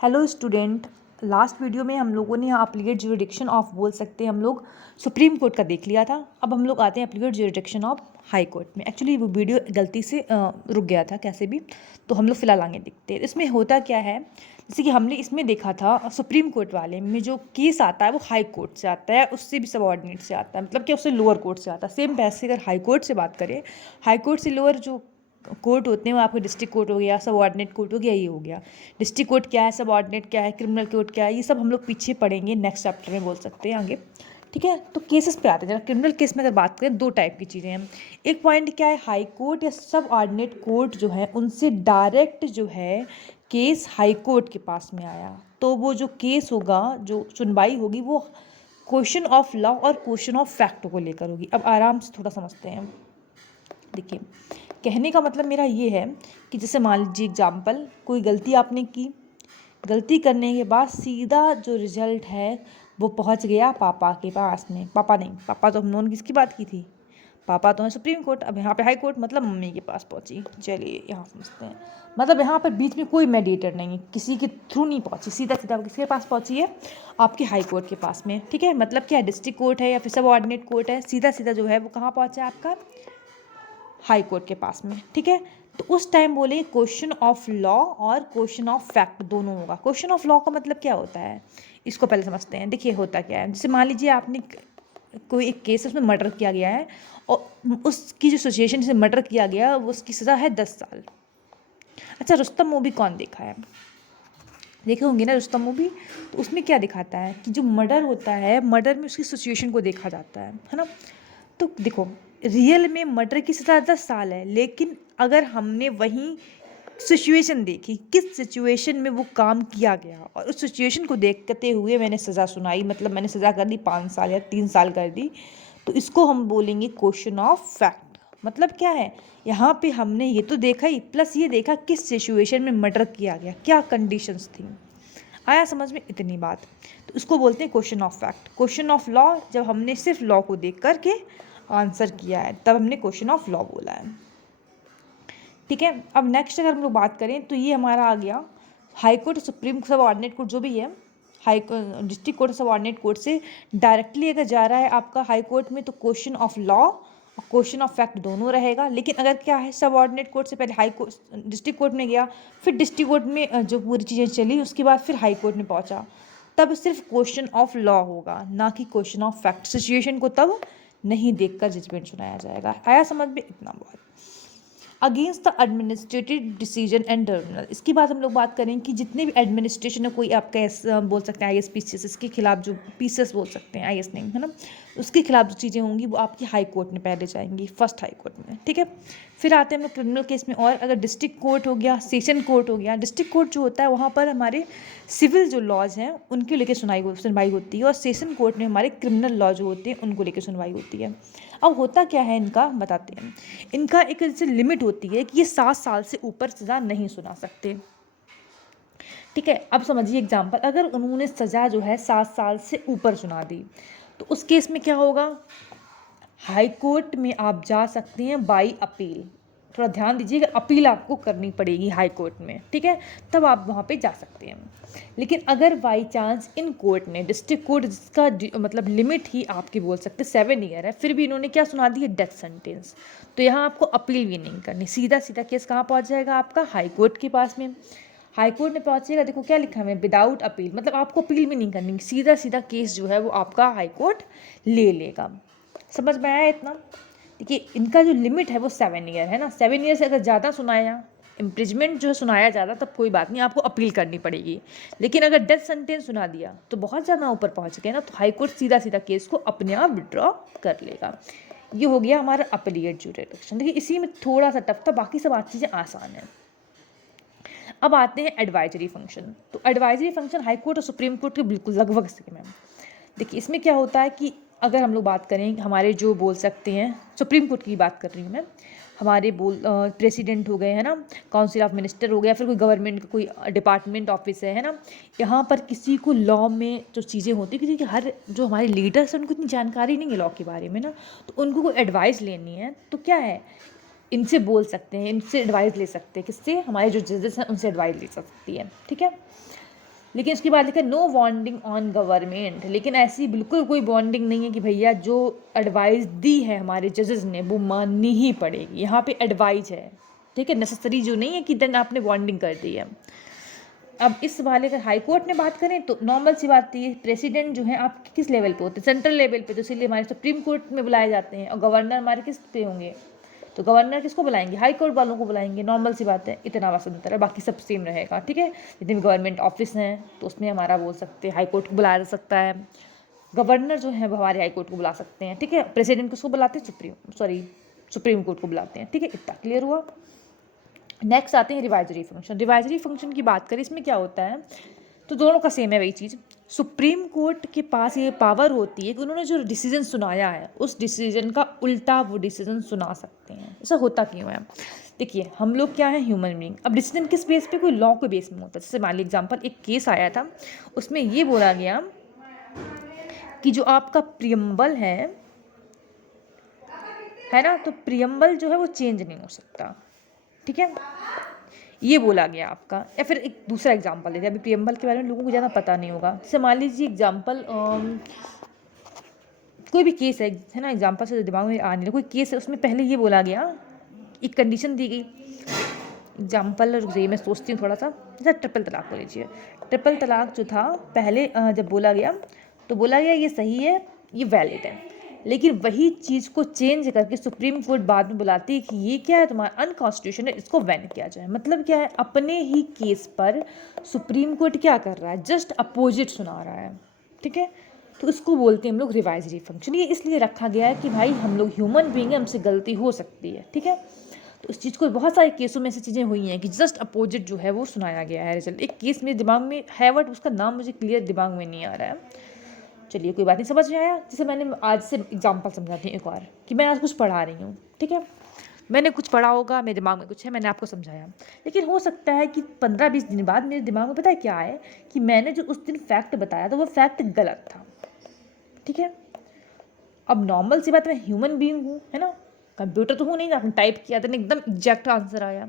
Hello student. Last video में हम लोगों ने एप्लीकेट ज्यूरिडिक्शन ऑफ बोल सकते हैं हम लोग सुप्रीम कोर्ट का देख लिया था। अब हम लोग आते हैं एप्लीकेट ज्यूरिडिक्शन ऑफ हाई कोर्ट में। एक्चुअली वो वीडियो गलती से रुक गया था कैसे भी, तो हम लोग फिलहाल आगे देखते हैं इसमें होता क्या है। जैसे कि हमने इसमें देखा था सुप्रीम कोर्ट वाले में जो केस आता है वो हाई कोर्ट से आता है, उससे भी सबऑर्डिनेट से आता है, मतलब कि उससे लोअर कोर्ट से आता है। सेम वैसे अगर हाई कोर्ट से बात करें, हाई कोर्ट से लोअर जो कोर्ट होते हैं वो आपके डिस्ट्रिक्ट कोर्ट हो गया, सब ऑर्डिनेट कोर्ट हो गया, ये हो गया। डिस्ट्रिक्ट कोर्ट क्या है, सब ऑर्डिनेट क्या है, क्रिमिनल कोर्ट क्या है, ये सब हम लोग पीछे पढ़ेंगे नेक्स्ट चैप्टर में बोल सकते हैं आगे। ठीक है, तो केसेस पे आते हैं। जरा क्रिमिनल केस में अगर बात करें, दो टाइप की चीज़ें हैं। एक पॉइंट क्या है, हाई कोर्ट या सब ऑर्डिनेट कोर्ट जो है उनसे डायरेक्ट जो है केस हाई कोर्ट के पास में आया, तो वो जो केस होगा, जो सुनवाई होगी, वो क्वेश्चन ऑफ लॉ और क्वेश्चन ऑफ फैक्ट को लेकर होगी। अब आराम से थोड़ा समझते हैं। देखिए, कहने का मतलब मेरा ये है कि जैसे मान लीजिए एग्जाम्पल, कोई गलती आपने की, गलती करने के बाद सीधा जो रिजल्ट है वो पहुंच गया पापा के पास में। पापा नहीं, पापा तो हम लोगों ने किसकी बात की थी, पापा तो है सुप्रीम कोर्ट। अब यहाँ पे हाई कोर्ट मतलब मम्मी के पास पहुंची। चलिए यहाँ समझते हैं, मतलब यहाँ पर बीच में कोई मेडिएटर नहीं है, किसी के थ्रू नहीं पहुंची, सीधा सीधा किसके पास पहुंची है, आपके हाई कोर्ट के पास में। ठीक है, मतलब क्या है, डिस्ट्रिक्ट कोर्ट है या फिर सब ऑर्डिनेट कोर्ट है, सीधा सीधा जो है वो कहाँ पहुंचा है, आपका हाई कोर्ट के पास में। ठीक है, तो उस टाइम बोले क्वेश्चन ऑफ लॉ और क्वेश्चन ऑफ फैक्ट दोनों होगा। क्वेश्चन ऑफ लॉ का मतलब क्या होता है, इसको पहले समझते हैं। देखिए होता क्या है, जैसे मान लीजिए आपने कोई एक केस है, उसमें मर्डर किया गया है और उसकी जो सिचुएशन जिसे मर्डर किया गया वो उसकी सज़ा है 10 साल। अच्छा, रुस्तम मूवी कौन देखा है, देखे होंगे ना रुस्तम मूवी। तो उसमें क्या दिखाता है कि जो मर्डर होता है, मर्डर में उसकी सिचुएशन को देखा जाता है ना। तो देखो, रियल में मर्डर की सज़ा 10 साल है, लेकिन अगर हमने वहीं सिचुएशन देखी, किस सिचुएशन में वो काम किया गया, और उस सिचुएशन को देखते हुए मैंने सज़ा सुनाई, मतलब मैंने सज़ा कर दी 5 साल या 3 साल कर दी, तो इसको हम बोलेंगे क्वेश्चन ऑफ फैक्ट। मतलब क्या है, यहाँ पे हमने ये तो देखा ही, प्लस ये देखा किस सिचुएशन में मर्डर किया गया, क्या कंडीशंस थी। आया समझ में इतनी बात, तो इसको बोलते हैं question of fact. Question of law जब हमने सिर्फ लॉ को देख करके आंसर किया है, तब हमने क्वेश्चन ऑफ लॉ बोला है। ठीक है, अब नेक्स्ट अगर हम लोग बात करें तो ये हमारा आ गया हाई कोर्ट, सुप्रीम सब ऑर्डिनेट कोर्ट जो भी है, हाई डिस्ट्रिक्ट कोर्ट सब ऑर्डिनेट कोर्ट से डायरेक्टली अगर जा रहा है आपका हाई कोर्ट में, तो क्वेश्चन ऑफ लॉ और क्वेश्चन ऑफ फैक्ट दोनों रहेगा। लेकिन अगर क्या है, सब ऑर्डिनेट कोर्ट से पहले हाई कोर्ट डिस्ट्रिक्ट कोर्ट में गया, फिर डिस्ट्रिक्ट कोर्ट में जो पूरी चीज़ें चली, उसके बाद फिर हाई कोर्ट में पहुंचा, तब सिर्फ क्वेश्चन ऑफ लॉ होगा, ना कि क्वेश्चन ऑफ फैक्ट। सिचुएशन को तब नहीं देखकर जजमेंट सुनाया जाएगा। आया समझ में इतना बहुत। Against the administrative decision and tribunal, इसकी बात हम लोग बात करें कि जितने भी एडमिनिस्ट्रेशन है, कोई आपका बोल सकते हैं IS PCS, इसके खिलाफ जो PCS बोल सकते हैं, IS नहीं है ना, उसके खिलाफ जो चीज़ें होंगी वो आपकी हाई कोर्ट में पहले जाएंगी, फर्स्ट हाई कोर्ट में। ठीक है, फिर आते हैं हम लोग क्रिमिनल केस में। और अगर डिस्ट्रिक्ट कोर्ट हो गया, सेशन कोर्ट हो गया, डिस्ट्रिक्ट कोर्ट जो होता है वहाँ पर हमारे सिविल जो लॉज हैं उनके लेकर सुनवाई होती है, और सेशन कोर्ट में हमारे क्रिमिनल लॉ जो होते हैं उनको लेकर सुनवाई होती है। अब होता क्या है इनका, बताते हैं। इनका एक जैसे लिमिट होती है कि ये 7 साल से ऊपर सज़ा नहीं सुना सकते। ठीक है, अब समझिए एग्जाम्पल, अगर उन्होंने सज़ा जो है 7 साल से ऊपर सुना दी, तो उस केस में क्या होगा, हाई कोर्ट में आप जा सकते हैं बाई अपील। थोड़ा ध्यान दीजिएगा, अपील आपको करनी पड़ेगी हाई कोर्ट में। ठीक है, तब आप वहाँ पे जा सकते हैं। लेकिन अगर बाई चांस इन कोर्ट ने, डिस्ट्रिक्ट कोर्ट जिसका मतलब लिमिट ही आपकी बोल सकते 7 ईयर है, फिर भी इन्होंने क्या सुना दी है, डेथ सेंटेंस, तो यहाँ आपको अपील भी नहीं करनी, सीधा सीधा केस कहाँ पहुँच जाएगा, आपका हाई कोर्ट के पास में। हाई कोर्ट में पहुँचेगा, देखो क्या लिखा है, विदाउट अपील, मतलब आपको अपील भी नहीं करनी, सीधा सीधा केस जो है वो आपका हाई कोर्ट ले लेगा। समझ में आया इतना। देखिए, इनका जो लिमिट है वो 7 ईयर है ना, 7 ईयर से अगर ज़्यादा सुनाया, इम्प्रिजमेंट जो है सुनाया ज़्यादा, तब कोई बात नहीं, आपको अपील करनी पड़ेगी। लेकिन अगर डेथ सेंटेंस सुना दिया तो बहुत ज़्यादा ऊपर पहुँच गए ना, तो हाई कोर्ट सीधा सीधा केस को अपने आप विड्रॉ कर लेगा। ये हो गया हमारा अपीलिएट ज्यूरिडिक्शन। देखिए, इसी में थोड़ा सा टफ था, बाकी सब चीज़ें आसान हैं। अब आते हैं एडवाइजरी फंक्शन। तो एडवाइजरी फंक्शन हाई कोर्ट और सुप्रीम कोर्ट के बिल्कुल लगभग सेम है। देखिए, इसमें क्या होता है कि अगर हम लोग बात करें, हमारे जो बोल सकते हैं, सुप्रीम कोर्ट की बात कर रही हूँ मैं, हमारे प्रेसिडेंट हो गए है ना, काउंसिल ऑफ मिनिस्टर हो गया, फिर कोई गवर्नमेंट का कोई डिपार्टमेंट ऑफिस है ना, यहाँ पर किसी को लॉ में जो चीज़ें होती है, क्योंकि हर जो हमारे लीडर्स हैं उनको इतनी जानकारी नहीं है लॉ के बारे में ना, तो उनको कोई एडवाइस लेनी है तो क्या है, इनसे बोल सकते हैं, इनसे एडवाइस ले सकते हैं। किससे, हमारे जो जजेस हैं उनसे एडवाइस ले सकती है। ठीक है, लेकिन उसके बाद लिखा नो बॉन्डिंग ऑन गवर्नमेंट, लेकिन ऐसी बिल्कुल कोई बॉन्डिंग नहीं है कि भैया जो एडवाइस दी है हमारे जजेस ने वो माननी ही पड़ेगी। यहाँ पे एडवाइस है, ठीक है, नेसेसरी जो नहीं है कि देन आपने बॉन्डिंग कर दी है। अब इस वाले का हाई कोर्ट में बात करें तो नॉर्मल सी बात है, प्रेसिडेंट जो है आप किस लेवल पे होते हैं, सेंट्रल लेवल पे, तो इसलिए हमारे सुप्रीम कोर्ट में बुलाए जाते हैं। और गवर्नर हमारे किस पे होंगे, तो गवर्नर किसको बुलाएंगे, हाई कोर्ट वालों को बुलाएंगे। नॉर्मल सी बात है, इतना बस अंतर है, बाकी सब सेम रहेगा, ठीक है। जितने भी गवर्नमेंट ऑफिस हैं तो उसमें हमारा बोल सकते हैं हाई कोर्ट को बुलाया जा सकता है। गवर्नर जो है वो हमारे हाई कोर्ट को बुला सकते हैं, ठीक है। प्रेसिडेंट किसको बुलाते हैं, सुप्रीम कोर्ट को बुलाते हैं, ठीक है। इतना क्लियर हुआ। नेक्स्ट आते हैं रिवाइजरी फंक्शन। रिवाइजरी फंक्शन की बात करें, इसमें क्या होता है, तो दोनों का सेम है वही चीज़। सुप्रीम कोर्ट के पास ये पावर होती है कि उन्होंने जो डिसीजन सुनाया है उस डिसीजन का उल्टा वो डिसीजन सुना सकते हैं। ऐसा होता क्यों है, देखिए हम लोग क्या है, ह्यूमन बीइंग। अब डिसीजन किस बेस पे, कोई लॉ के बेस में होता है। जैसे मान लीजिए एग्जाम्पल, एक केस आया था, उसमें ये बोला गया कि जो आपका प्रियम्बल है ना, तो प्रियम्बल जो है वो चेंज नहीं हो सकता, ठीक है, ये बोला गया आपका। या फिर एक दूसरा एग्जांपल लेते हैं, अभी प्रियम्बल के बारे में लोगों को ज़्यादा पता नहीं होगा। जैसे मान लीजिए एग्जांपल, कोई भी केस है ना, एग्जांपल से दिमाग में आ नहीं रहा, कोई केस है, उसमें पहले ये बोला गया, एक कंडीशन दी गई। एग्जांपल मैं सोचती हूँ थोड़ा सा, जैसा ट्रिपल तलाक को लीजिए। ट्रिपल तलाक जो था पहले जब बोला गया तो बोला गया ये सही है, ये वैलिड है, लेकिन वही चीज़ को चेंज करके सुप्रीम कोर्ट बाद में बुलाती है कि ये क्या है, तुम्हारा अनकॉन्स्टिट्यूशनल है, इसको बैन किया जाए। मतलब क्या है, अपने ही केस पर सुप्रीम कोर्ट क्या कर रहा है, जस्ट अपोजिट सुना रहा है, ठीक है। तो इसको बोलते हैं हम लोग रिवाइजरी फंक्शन। ये इसलिए रखा गया है कि भाई हम लोग ह्यूमन बीइंग है, हमसे गलती हो सकती है, ठीक है। तो इस चीज़ को बहुत सारे केसों में ऐसी चीज़ें हुई हैं कि जस्ट अपोजिट जो है वो सुनाया गया है रिजल्ट। एक केस में दिमाग में है बट उसका नाम मुझे क्लियर दिमाग में नहीं आ रहा है, चलिए कोई बात नहीं, समझ में आया। जैसे मैंने आज से एग्जांपल समझाती हूँ एक और, कि मैं आज कुछ पढ़ा रही हूँ, ठीक है, मैंने कुछ पढ़ा होगा, मेरे दिमाग में कुछ है, मैंने आपको समझाया, लेकिन हो सकता है कि 15-20 दिन बाद मेरे दिमाग में पता है क्या है, कि मैंने जो उस दिन फैक्ट बताया था वो फैक्ट गलत था, ठीक है। अब नॉर्मल सी बात, मैं ह्यूमन बीइंग हूँ, है ना, कंप्यूटर तो हूँ नहीं, आपने टाइप किया था एकदम एग्जैक्ट आंसर आया,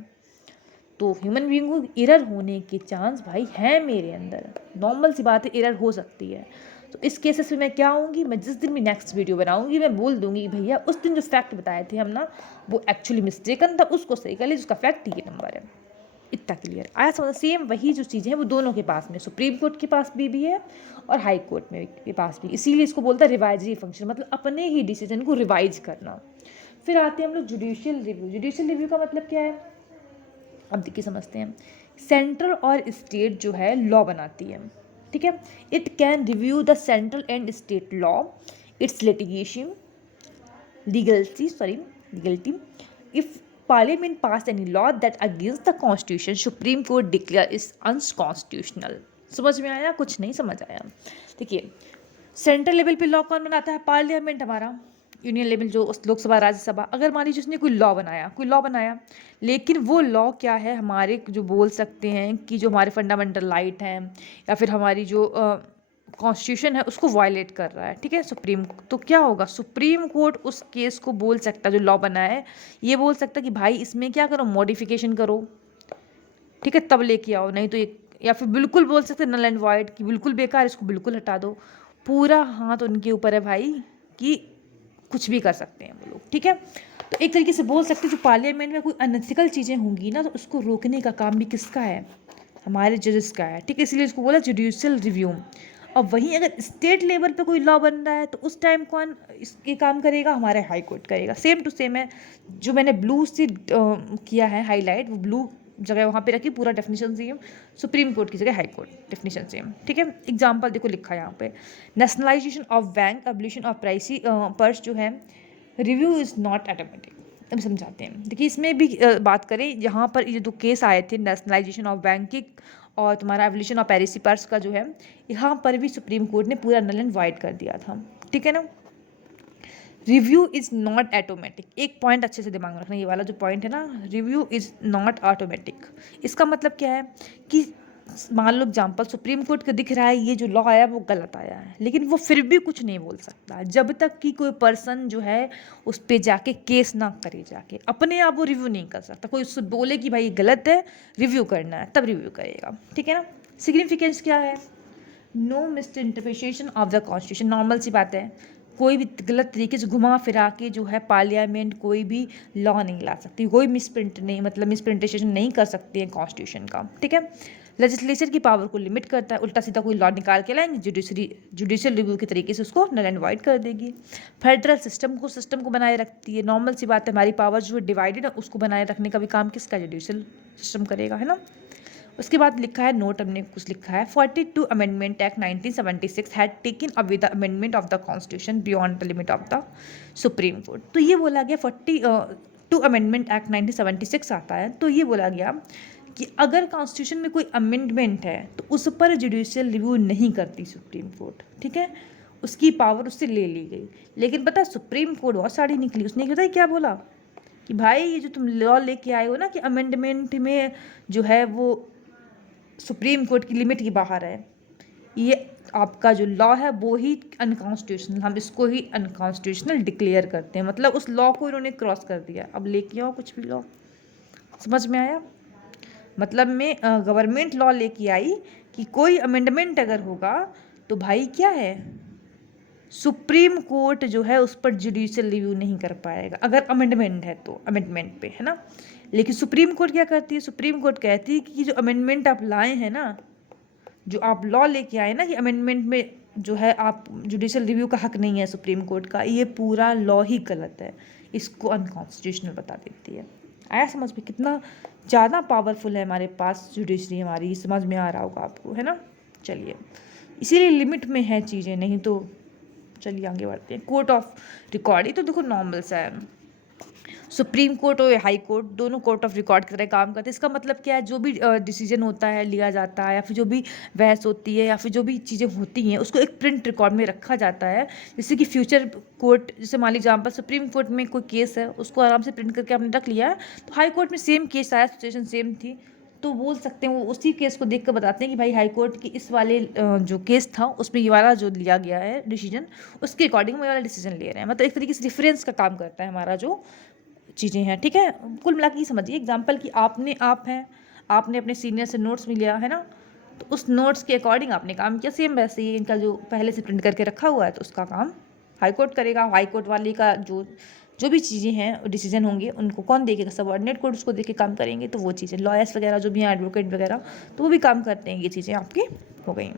तो ह्यूमन बीइंग को एरर होने के चांस भाई हैं मेरे अंदर, नॉर्मल सी बात है, एरर हो सकती है। तो इस केसेस में मैं क्या होंगी, मैं जिस दिन भी नेक्स्ट वीडियो बनाऊंगी मैं बोल दूंगी भैया उस दिन जो फैक्ट बताए थे हम ना, वो एक्चुअली मिस्टेकन था, उसको सही कर लीजिए, उसका फैक्ट ये नंबर है। इतना क्लियर आया समझ। सेम वही जो चीज़ें हैं वो दोनों के पास में, सुप्रीम कोर्ट के पास भी है और हाई कोर्ट में के पास भी, इसीलिए इसको बोलता है रिवाइजरी फंक्शन, मतलब अपने ही डिसीजन को रिवाइज करना। फिर आते हैं हम लोग जुडिशियल रिव्यू। जुडिशियल रिव्यू का मतलब क्या है, अब देखिए समझते हैं। सेंट्रल और स्टेट जो है लॉ बनाती है, ठीक है। It can review the central and state law, it's litigation legality if parliament passed any law that against the constitution, supreme court declare is unconstitutional। समझ में आया, कुछ नहीं समझ आया। देखिए सेंट्रल लेवल पे लॉ कौन बनाता है, पार्लियामेंट हमारा, यूनियन लेवल जो लोकसभा राज्यसभा। अगर मान लीजिए उसने कोई लॉ बनाया, लेकिन वो लॉ क्या है, हमारे जो बोल सकते हैं कि जो हमारे फंडामेंटल राइट हैं या फिर हमारी जो कॉन्स्टिट्यूशन है उसको वायलेट कर रहा है, ठीक है, सुप्रीम। तो क्या होगा, सुप्रीम कोर्ट उस केस को बोल सकता है, जो लॉ बना है ये बोल सकता है कि भाई इसमें क्या करो, मॉडिफिकेशन करो, ठीक है, तब लेके आओ, नहीं तो ये, या फिर बिल्कुल बोल सकते हैं नल एंड वाइड कि बिल्कुल बेकार, इसको बिल्कुल हटा दो। पूरा हाथ उनके ऊपर है भाई, कि कुछ भी कर सकते हैं वो लोग, ठीक है। तो एक तरीके से बोल सकते हैं जो पार्लियामेंट में कोई अनएथिकल चीज़ें होंगी ना, तो उसको रोकने का काम भी किसका है, हमारे जजेस का है, ठीक है, इसलिए इसको बोला जुडिशियल रिव्यू। अब वहीं अगर स्टेट लेवल पे कोई लॉ बन रहा है तो उस टाइम कौन इसके काम करेगा, हमारे हाई कोर्ट करेगा। सेम टू सेम है, जो मैंने ब्लू से किया है हाईलाइट, वो ब्लू जगह वहाँ पे रखी, पूरा डेफिनेशन सेम, सुप्रीम कोर्ट की जगह हाई कोर्ट डेफिनेशन सेम, ठीक है। एग्जांपल देखो लिखा है यहाँ पे, nationalisation of bank, abolition of pricey purse जो है, रिव्यू इज़ नॉट ऑटोमेटिक। अब समझाते हैं, देखिए इसमें भी बात करें, यहाँ पर ये दो केस आए थे, नेशनलाइजेशन ऑफ बैंक और तुम्हारा एवोल्यूशन ऑफ पैरिसी पर्स का जो है, यहाँ पर भी सुप्रीम कोर्ट ने पूरा नल एंड वाइड कर दिया था, ठीक है ना। रिव्यू इज़ नॉट ऑटोमेटिक, एक पॉइंट अच्छे से दिमाग में रखना, ये वाला जो पॉइंट है ना, रिव्यू इज़ नॉट ऑटोमेटिक। इसका मतलब क्या है कि मान लो एग्जाम्पल, सुप्रीम कोर्ट को दिख रहा है ये जो लॉ आया वो गलत आया है, लेकिन वो फिर भी कुछ नहीं बोल सकता जब तक कि कोई पर्सन जो है उस पर जाके केस ना करे, जाके अपने आप वो रिव्यू नहीं कर सकता। कोई उससे बोले कि भाई गलत है, रिव्यू करना है, तब रिव्यू करेगा, ठीक है ना। सिग्निफिकेंस क्या है? No misinterpretation of the constitution. Normal सी बात है, कोई भी गलत तरीके से घुमा फिरा के जो है पार्लियामेंट कोई भी लॉ नहीं ला सकती, कोई मिसप्रिंट नहीं, मतलब मिसप्रिंटेशन नहीं कर सकती है कॉन्स्टिट्यूशन का, ठीक है। लेजिस्लेचर की पावर को लिमिट करता है, उल्टा सीधा कोई लॉ निकाल के लाएंगे, जुडिशियल रिव्यू के तरीके से उसको नल एंड वॉइड कर देगी। फेडरल सिस्टम को बनाए रखती है। नॉर्मल सी बात है, हमारी पावर जो है डिवाइडेड है, उसको बनाए रखने का भी काम किसका? जुडिशियल सिस्टम करेगा, है ना। उसके बाद लिखा है नोट, हमने कुछ लिखा है 42 amendment act 1976 had taken away the amendment of the constitution beyond the limit of the supreme court. तो ये बोला गया 42 अमेंडमेंट एक्ट 1976 आता है, तो ये बोला गया कि अगर कॉन्स्टिट्यूशन में कोई अमेंडमेंट है तो उस पर जुडिशियल रिव्यू नहीं करती सुप्रीम कोर्ट, ठीक है। उसकी पावर उससे ले ली गई। लेकिन पता सुप्रीम कोर्ट बहुत सारी निकली, उसने पता है क्या बोला कि भाई ये जो तुम लॉ लेके आए हो ना कि अमेंडमेंट में जो है वो सुप्रीम कोर्ट की लिमिट के बाहर है, ये आपका जो लॉ है वो ही अनकॉन्स्टिट्यूशनल, हम इसको ही अनकॉन्स्टिट्यूशनल डिक्लेयर करते हैं। मतलब उस लॉ को इन्होंने क्रॉस कर दिया। अब लेके आओ कुछ भी लॉ, समझ में आया? मतलब में गवर्नमेंट लॉ लेके आई कि कोई अमेंडमेंट अगर होगा तो भाई क्या है, सुप्रीम कोर्ट जो है उस पर जुडिशियल रिव्यू नहीं कर पाएगा अगर अमेंडमेंट है तो, अमेंडमेंट पे, है ना। लेकिन सुप्रीम कोर्ट क्या करती है? सुप्रीम कोर्ट कहती है कि जो अमेंडमेंट आप लाए हैं ना, जो आप लॉ लेके आए ना कि अमेंडमेंट में जो है आप जुडिशियल रिव्यू का हक नहीं है सुप्रीम कोर्ट का, ये पूरा लॉ ही गलत है, इसको अनकॉन्स्टिट्यूशनल बता देती है। आया समझ में? कितना ज़्यादा पावरफुल है हमारे पास जुडिशरी हमारी, समझ में आ रहा होगा आपको, है ना। चलिए, इसीलिए लिमिट में है चीज़ें, नहीं तो चलिए आगे बढ़ते हैं। कोर्ट ऑफ रिकॉर्ड, ये तो देखो नॉर्मल सा है। सुप्रीम कोर्ट और हाई कोर्ट दोनों कोर्ट ऑफ रिकॉर्ड की तरह काम करते हैं। इसका मतलब क्या है? जो भी डिसीजन होता है, लिया जाता है, या फिर जो भी बहस होती है, या फिर जो भी चीज़ें होती हैं, उसको एक प्रिंट रिकॉर्ड में रखा जाता है। जैसे कि फ्यूचर कोर्ट, जैसे मान लीजिए एग्जाम्पल सुप्रीम कोर्ट में कोई केस है, उसको आराम से प्रिंट करके आपने रख लिया है, तो हाई कोर्ट में सेम केस आया, सिचुएशन सेम थी, तो बोल सकते हैं वो उसी केस को देख कर बताते हैं कि भाई हाई कोर्ट की इस वाले जो केस था उसमें ये वाला जो लिया गया है डिसीजन, उसके अकॉर्डिंग ये वाला डिसीजन ले रहे हैं। मतलब एक तरीके से रेफरेंस का काम करता है हमारा जो चीज़ें हैं, ठीक है। कुल मिला के ये समझिए एग्जाम्पल कि आपने अपने सीनियर से नोट्स भी लिया है ना, तो उस नोट्स के अकॉर्डिंग आपने काम किया, सेम वैसे ही इनका जो पहले से प्रिंट करके रखा हुआ है तो उसका काम हाई कोर्ट करेगा। हाई कोर्ट वाले का जो भी चीज़ें हैं डिसीजन होंगे उनको कौन देखेगा? सबऑर्डिनेट कोर्ट उसको देके काम करेंगे। तो वो चीज़ें लॉयर्स वगैरह जो भी हैं, एडवोकेट वगैरह, तो वो भी काम करते हैं। ये चीज़ें आपकी हो गई।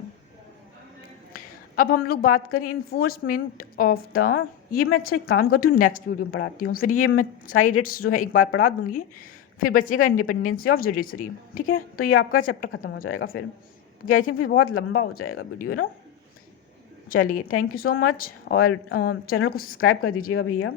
अब हम लोग बात करें इन्फोर्समेंट ऑफ द, ये मैं अच्छा एक काम करती हूँ, नेक्स्ट वीडियो में पढ़ाती हूँ, फिर ये मैं सारी डेट्स जो है एक बार पढ़ा दूँगी, फिर बचेगा इंडिपेंडेंसी ऑफ जुडिशरी, ठीक है। तो ये आपका चैप्टर खत्म हो जाएगा फिर, आई थिंक फिर बहुत लंबा हो जाएगा वीडियो ना। चलिए, थैंक यू सो मच, और चैनल को सब्सक्राइब कर दीजिएगा भैया।